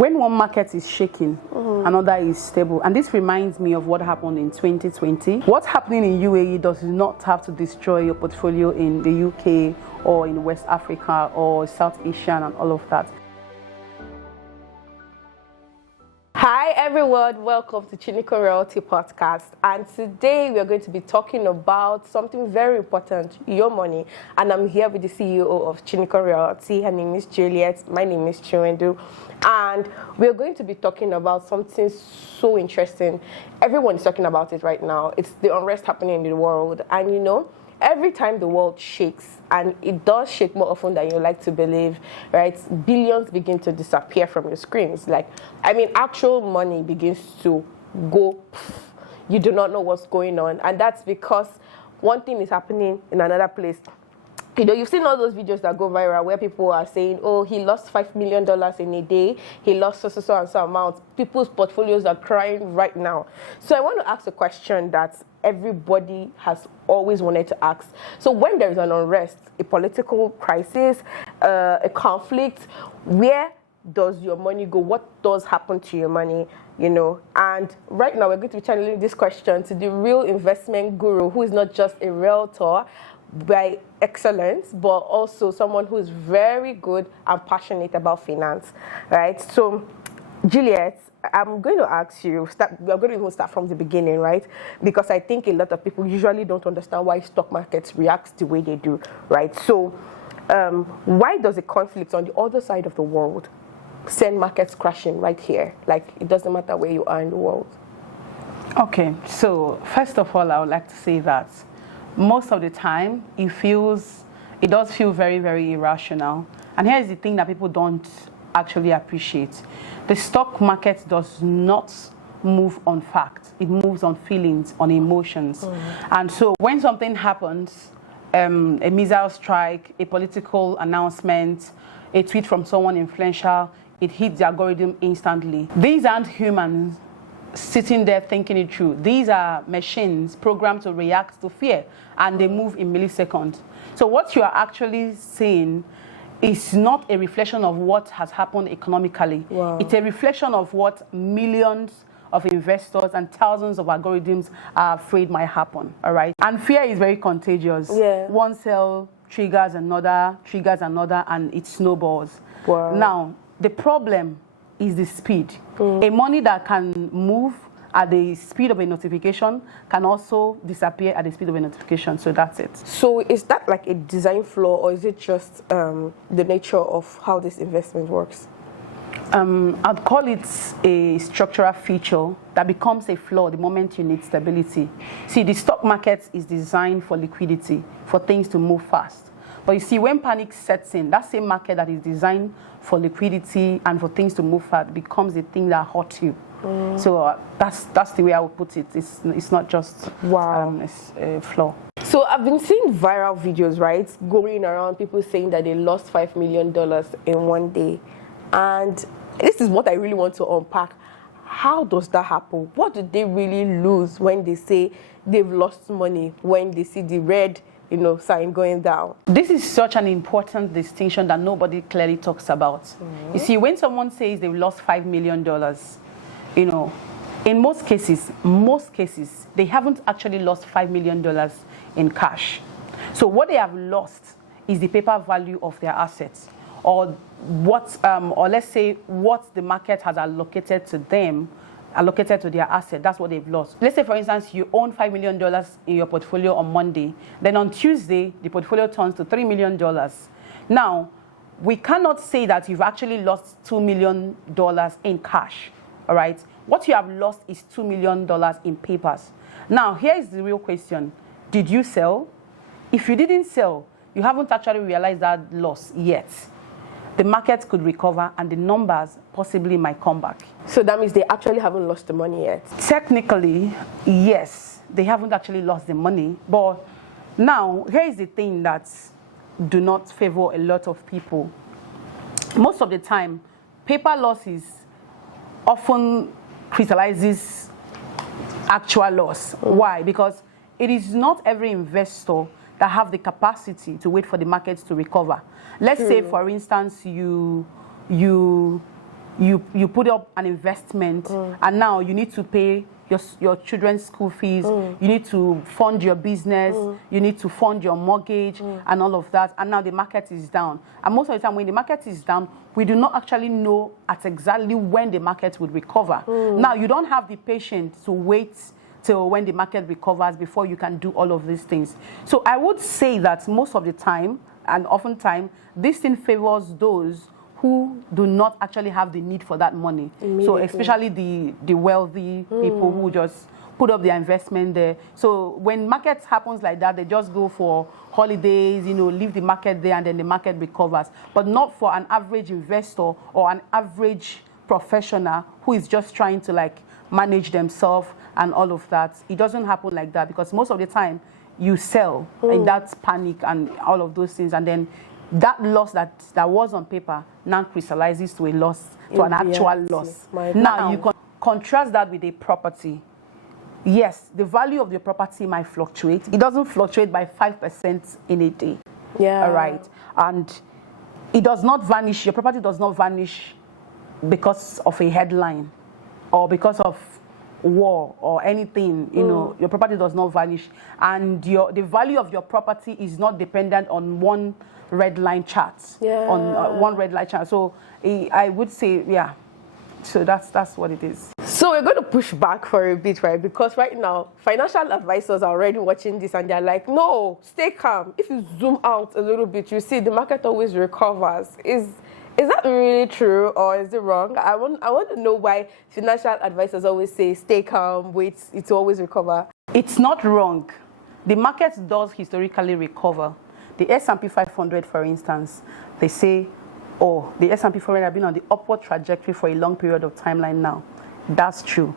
When one market is shaking, another is stable. And this reminds me of what happened in 2020. What's happening in UAE does not have to destroy your portfolio in the UK or in West Africa or South Asia and all of that. Hi everyone, welcome to Chinnycon Realty podcast, and today we are going to be talking about something very important, your money. And I'm here with the CEO of Chinnycon Realty. Her name is Juliet, my name is Chiwendu, and we're going to be talking about something so interesting. Everyone is talking about it right now. It's the unrest happening in the world, and you know, every time the world shakes, and it does shake more often than you like to believe, right? Billions begin to disappear from your screens. Actual money begins to go. You do not know what's going on. And that's because one thing is happening in another place. You know, you've seen all those videos that go viral where people are saying, oh, he lost $5 million in a day. He lost so and so amount. People's portfolios are crying right now. So I want to ask a question that everybody has always wanted to ask. So when there is an unrest, a political crisis, a conflict, where does your money go? What does happen to your money? You know, and right now we're going to be channeling this question to the real investment guru, who is not just a realtor by excellence, but also someone who is very good and passionate about finance, right? So, Juliet, I'm going to ask you, we're going to even start from the beginning, right? Because I think a lot of people usually don't understand why stock markets react the way they do, right? So, why does a conflict on the other side of the world send markets crashing right here? Like, it doesn't matter where you are in the world. Okay, so first of all, I would like to say that most of the time, it does feel very, very irrational. And here's the thing that people don't actually appreciate. The stock market does not move on facts. It moves on feelings, on emotions. And so when something happens, a missile strike, a political announcement, a tweet from someone influential, it hits the algorithm instantly. These aren't humans sitting there thinking it through. These are machines programmed to react to fear, and they move in milliseconds. So what you are actually seeing is not a reflection of what has happened economically. Wow. It's a reflection of what millions of investors and thousands of algorithms are afraid might happen, all right? And fear is very contagious. Yeah. One sell triggers another, and it snowballs. Wow. Now, the problem is the speed. A money that can move at the speed of a notification can also disappear at the speed of a notification. So that's it. So is that like a design flaw, or is it just the nature of how this investment works? I'd call it a structural feature that becomes a flaw the moment you need stability. See, the stock market is designed for liquidity, for things to move fast. But you see, when panic sets in, that same market that is designed for liquidity and for things to move fast becomes the thing that hurts you. So that's the way I would put it. It's not just it's a flaw. So I've been seeing viral videos, right, going around, people saying that they lost $5 million in one day. And this is what I really want to unpack. How does that happen? What do they really lose when they say they've lost money, when they see the red sign going down? This is such an important distinction that nobody clearly talks about. You see, when someone says they've lost $5 million, in most cases, they haven't actually lost $5 million in cash. So what they have lost is the paper value of their assets, or let's say what the market has allocated to their asset. That's what they've lost. Let's say, for instance, you own $5 million in your portfolio on Monday. Then on Tuesday, the portfolio turns to $3 million. Now, we cannot say that you've actually lost $2 million in cash, all right? What you have lost is $2 million in papers. Now, here is the real question. Did you sell? If you didn't sell, you haven't actually realized that loss yet. The market could recover and the numbers possibly might come back. So that means they actually haven't lost the money yet? Technically, yes, they haven't actually lost the money. But now, here is the thing that do not favor a lot of people. Most of the time, paper losses often crystallizes actual loss. Why? Because it is not every investor that have the capacity to wait for the markets to recover. Let's say, for instance, you you put up an investment, and now you need to pay your children's school fees, you need to fund your business, you need to fund your mortgage and all of that, and now the market is down. And most of the time when the market is down, we do not actually know at exactly when the market would recover. Now you don't have the patience to wait till when the market recovers before you can do all of these things. So I would say that most of the time, and oftentimes, this thing favors those who do not actually have the need for that money. So especially the wealthy people who just put up their investment there. So when markets happens like that, they just go for holidays, leave the market there, and then the market recovers. But not for an average investor or an average professional who is just trying to manage themselves and all of that. It doesn't happen like that, because most of the time you sell in that panic and all of those things, and then that loss that was on paper now crystallizes to a loss, to an actual loss. Now, you can contrast that with a property. Yes, the value of your property might fluctuate. It doesn't fluctuate by 5% in a day. Yeah. All right. And it does not vanish. Your property does not vanish because of a headline or because of war or anything. Your property does not vanish. And the value of your property is not dependent on one red line chart, one red line chart. So I would say, yeah, so that's what it is. So we're going to push back for a bit, right? Because right now, financial advisors are already watching this and they're like, no, stay calm. If you zoom out a little bit, you see the market always recovers. Is that really true, or is it wrong? I want to know why financial advisors always say, stay calm, wait, it will always recover. It's not wrong. The market does historically recover. The S&P 500, for instance, they say, oh, the S&P 500 have been on the upward trajectory for a long period of timeline now. That's true.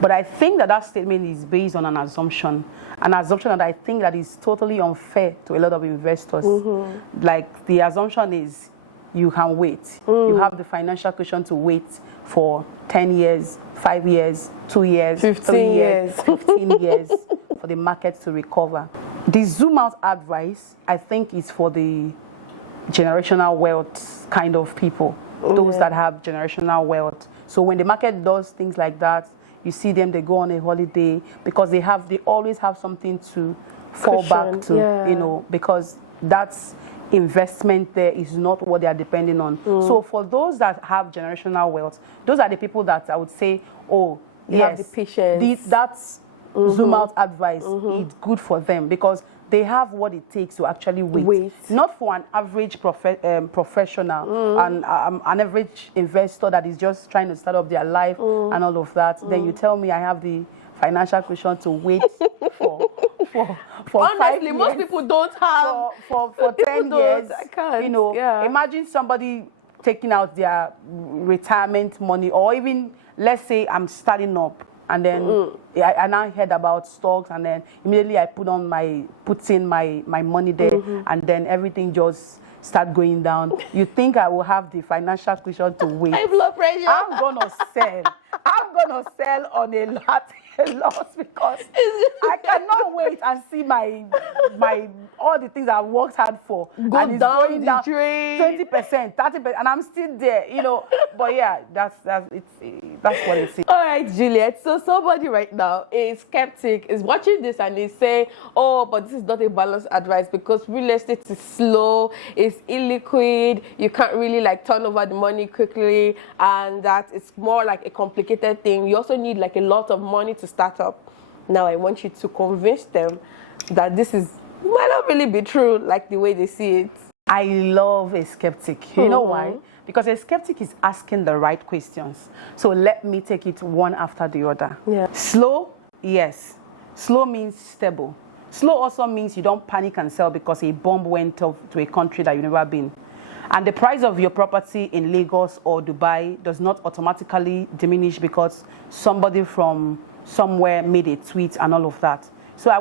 But I think that statement is based on an assumption that I think that is totally unfair to a lot of investors. Like, the assumption is you can wait. You have the financial cushion to wait for 10 years, 5 years, 2 years, 15 years, 15 years for the market to recover. The zoom out advice, I think, is for the generational wealth kind of people, those that have generational wealth. So when the market does things like that, you see them, they go on a holiday because they always have something to fall back to, because that's investment there is not what they are depending on. So for those that have generational wealth, those are the people that I would say, oh, they have the patience. That's zoom out advice. It's good for them because they have what it takes to actually wait. Not for an average professional and an average investor that is just trying to start up their life and all of that. Then you tell me I have the financial cushion to wait for honestly, 5 most years, people don't have for 10 years. I can't. Imagine somebody taking out their retirement money, or even let's say I'm starting up. And then I now heard about stocks, and then immediately I put in my money there, and then everything just start going down. You think I will have the financial cushion to wait? High blood pressure. I'm gonna sell on a loss because I cannot wait and see my all the things I've worked hard for going down the drain. 20%, 30%, and I'm still there, But yeah, that's what it is. All right, Juliet. So somebody right now is skeptic, is watching this, and is saying, "Oh, but this is not a balanced advice because real estate is slow, it's illiquid. You can't really turn over the money quickly, and that it's more like a complicated thing. You also need a lot of money to start up." Now I want you to convince them that this might not really be true like the way they see it. I love a skeptic. You know why? Because a skeptic is asking the right questions. So let me take it one after the other. Yeah. Slow, yes. Slow means stable. Slow also means you don't panic and sell because a bomb went off to a country that you've never been. And the price of your property in Lagos or Dubai does not automatically diminish because somebody from somewhere made a tweet and all of that. So I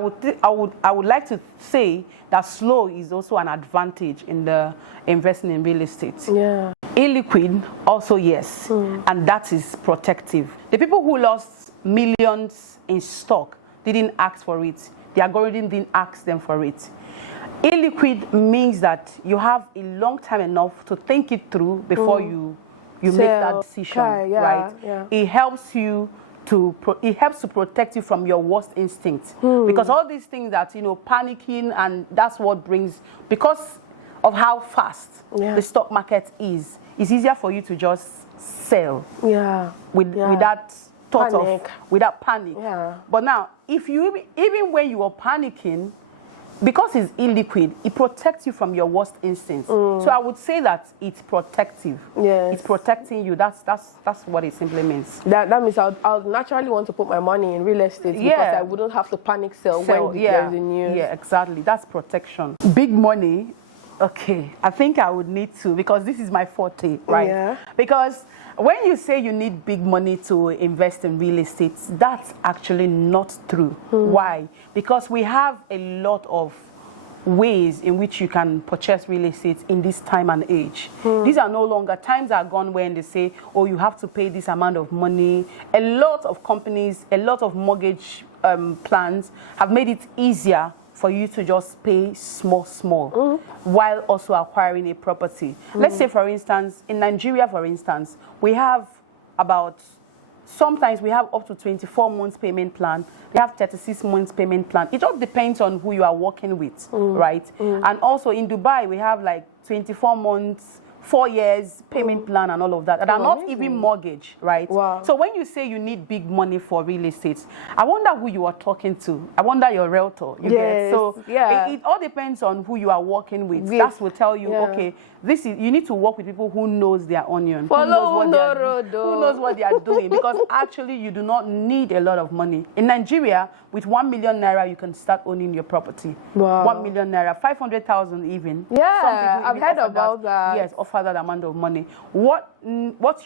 would like to say that slow is also an advantage in the investing in real estate. Yeah. Illiquid also, yes, and that is protective. The people who lost millions in stock didn't ask for it. The algorithm didn't ask them for it. Illiquid means that you have a long time enough to think it through before you you make that decision, right? Yeah. It helps you it helps to protect you from your worst instincts, because all these things that panicking, and that's what brings, because of how fast the stock market is, it's easier for you to just sell with that thought without panic. But now, if you even when you are panicking, because it's illiquid, it protects you from your worst instincts. So I would say that it's protective. It's protecting you. That's what it simply means. That means I'll naturally want to put my money in real estate because I wouldn't have to panic sell when there's a news. Yeah, exactly. That's protection. Big money. Okay, I think I would need to, because this is my forte, right? Yeah. Because when you say you need big money to invest in real estate, that's actually not true. Why? Because we have a lot of ways in which you can purchase real estate in this time and age. These are no longer, times are gone when they say, oh, you have to pay this amount of money. A lot of companies, a lot of mortgage plans have made it easier for you to just pay small, while also acquiring a property. Let's say, for instance, in Nigeria, for instance, we have sometimes we have up to 24 months payment plan. We have 36 months payment plan. It all depends on who you are working with, right? And also in Dubai, we have like 24 months, 4 years payment plan and all of that. And are not even mortgage, right? Wow. So when you say you need big money for real estate, I wonder who you are talking to. I wonder your realtor. You get? So it all depends on who you are working with. That will tell you, okay, you need to work with people who knows their onion, who knows what they are doing. Because actually, you do not need a lot of money. In Nigeria, with 1 million naira, you can start owning your property. Wow. 1 million naira, 500,000 even. Yeah, I've heard about that. Yes, offer that amount of money. What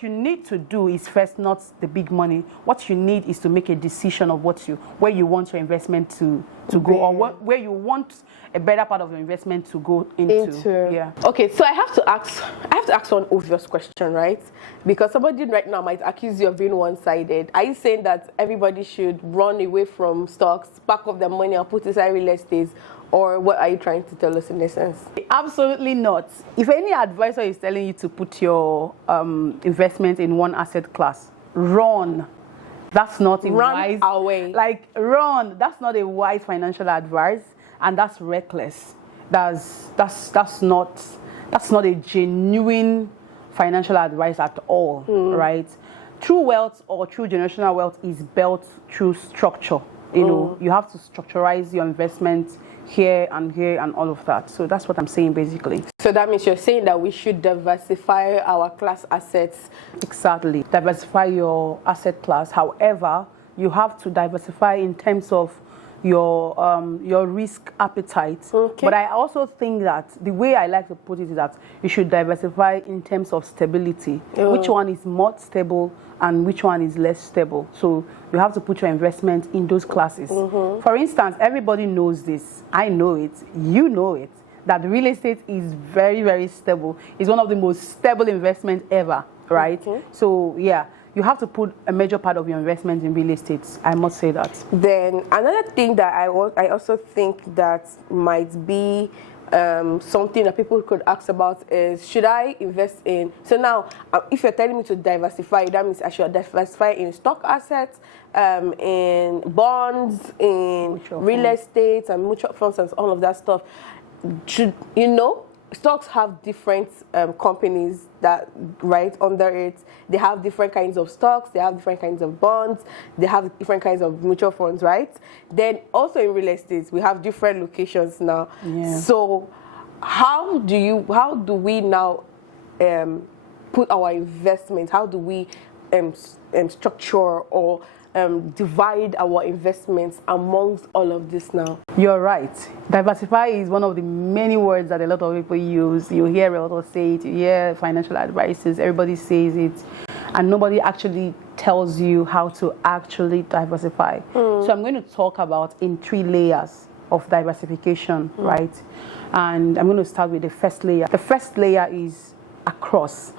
you need to do is first not the big money. What you need is to make a decision of where you want your investment to go, or where you want a better part of your investment to go into. Yeah. Okay, so I have to ask one obvious question, right? Because somebody right now might accuse you of being one-sided. Are you saying that everybody should run away from stocks, pack up their money and put it inside real estate? Or what are you trying to tell us in essence? Absolutely not. If any advisor is telling you to put your investment in one asset class, run. That's not a wise. Run away. Like, run. That's not a wise financial advice, and that's reckless. That's not a genuine financial advice at all, right? True wealth or true generational wealth is built through structure. You have to structurize your investment here and all of that. So that's what I'm saying basically. So that means you're saying that we should diversify our class assets. Exactly. Diversify your asset class. However, you have to diversify in terms of your risk appetite. Okay. But I also think that the way I like to put it is that you should diversify in terms of stability. Which one is more stable and which one is less stable. So you have to put your investment in those classes. For instance, everybody knows this. I know it. You know it. That real estate is very, very stable. It's one of the most stable investments ever, right? So yeah, you have to put a major part of your investment in real estate. I must say that. Then another thing that I also think that might be something that people could ask about is, should I invest in? So now, if you're telling me to diversify, that means I should diversify in stock assets, in bonds, in real estate and mutual funds and all of that stuff. Stocks have different companies that right under it. They have different kinds of stocks. They have different kinds of bonds. They have different kinds of mutual funds, right? Then also in real estate, we have different locations now. Yeah. So how do we now put our investment? How do we structure or divide our investments amongst all of this now? You're right. Diversify is one of the many words that a lot of people use. You hear realtors say it, you hear financial advisors, everybody says it, and nobody actually tells you how to actually diversify. So I'm going to talk about in 3 layers of diversification, right? And I'm going to start with the first layer. The first layer is across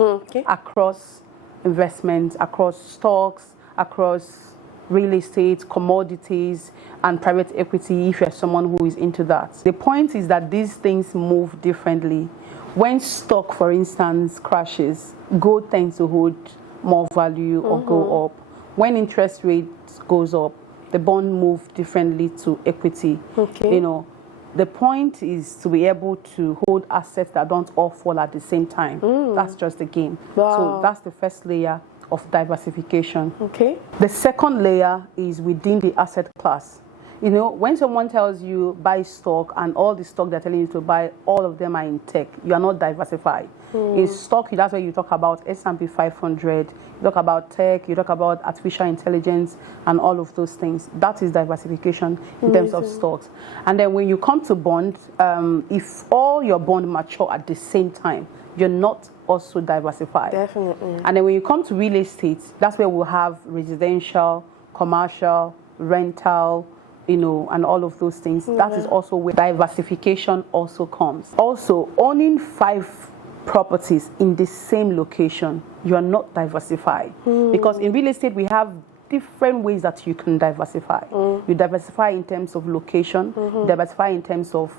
investments, across stocks, across real estate, commodities, and private equity if you're someone who is into that. The point is that these things move differently When stock, for instance, crashes, gold tends to hold more value or go up. When interest rates goes up, the bond move differently to equity. Okay. You know, the point is to be able to hold assets that don't all fall at the same time. That's just the game. Wow. So that's the first layer of diversification. Okay. The second layer is within the asset class. You know, when someone tells you buy stock and all the stock they're telling you to buy, all of them are in tech, you are not diversified. In stock, that's where you talk about S&P 500, you talk about tech, you talk about artificial intelligence and all of those things. That is diversification in terms of stocks. And then when you come to bonds, if all your bonds mature at the same time, you're not also diversified. Definitely. And then when you come to real estate, that's where we'll have residential, commercial, rental, you know, and all of those things. That is also where diversification also comes. Also, owning 5 properties in the same location, you are not diversified. Because in real estate, we have different ways that you can diversify. You diversify in terms of location, you diversify in terms of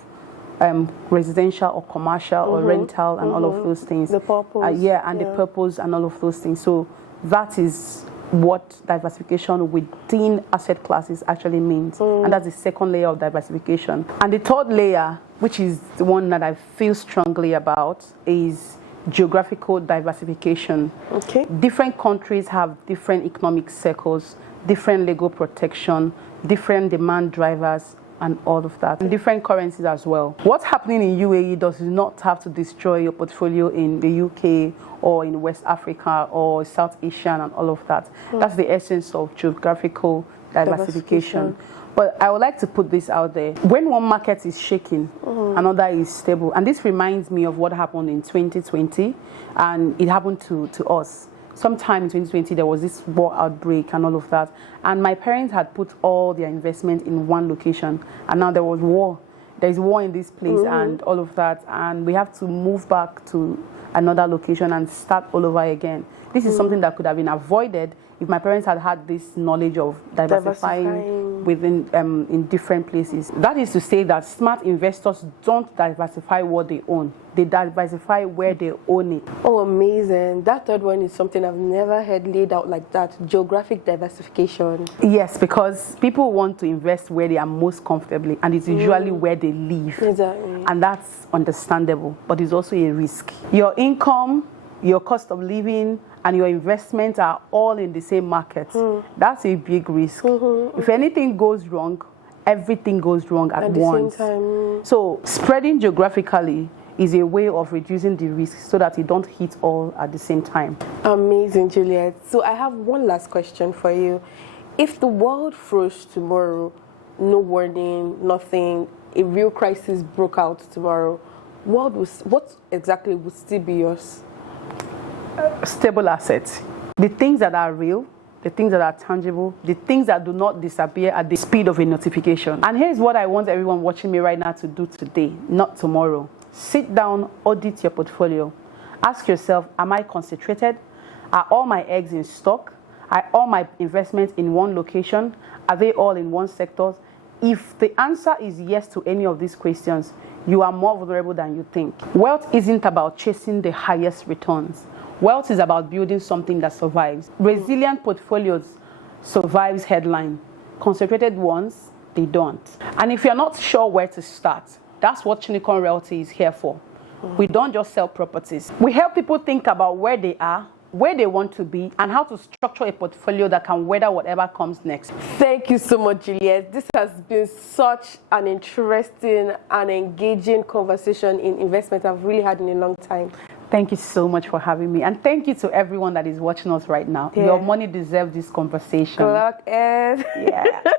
residential or commercial or rental and all of those things. The purpose. The purpose and all of those things. So that is what diversification within asset classes actually means. And that's the second layer of diversification. And the third layer, which is the one that I feel strongly about, is geographical diversification. Okay. Different countries have different economic cycles, different legal protection, different demand drivers, and all of that, and different currencies as well. What's happening in UAE does not have to destroy your portfolio in the UK or in West Africa or South Asia and all of that. That's the essence of geographical diversification. But I would like to put this out there. When one market is shaking, another is stable. And this reminds me of what happened in 2020, and it happened to us. Sometime in 2020, there was this war outbreak and all of that. And my parents had put all their investment in one location. And now there was war. There's war in this place and all of that. And we have to move back to another location and start all over again. This is something that could have been avoided if my parents had had this knowledge of diversifying within in different places. That is to say that smart investors don't diversify what they own. They diversify where they own it. Oh, amazing. That third one is something I've never heard laid out like that. Geographic diversification. Yes, because people want to invest where they are most comfortably, and it's usually where they live. Exactly. And that's understandable, but it's also a risk. Your income, your cost of living, and your investments are all in the same market. That's a big risk. If anything goes wrong, everything goes wrong at once. The same time. So spreading geographically is a way of reducing the risk so that you don't hit all at the same time. Amazing, Juliet. So I have one last question for you. If the world froze tomorrow, no warning, nothing, a real crisis broke out tomorrow, what exactly would still be yours? Stable assets. The things that are real, the things that are tangible, the things that do not disappear at the speed of a notification. And here's what I want everyone watching me right now to do today, not tomorrow. Sit down, audit your portfolio. Ask yourself, am I concentrated? Are all my eggs in stock? Are all my investments in one location? Are they all in one sector? If the answer is yes to any of these questions, you are more vulnerable than you think. Wealth isn't about chasing the highest returns. Wealth is about building something that survives. Resilient portfolios survives headline. Concentrated ones, they don't. And if you're not sure where to start, that's what Chinnycon Realty is here for. We don't just sell properties. We help people think about where they are, where they want to be, and how to structure a portfolio that can weather whatever comes next. Thank you so much, Juliet. This has been such an interesting and engaging conversation in investment I've really had in a long time. Thank you so much for having me. And thank you to everyone that is watching us right now. Yeah. Your money deserves this conversation. Good luck, Ed. Yeah.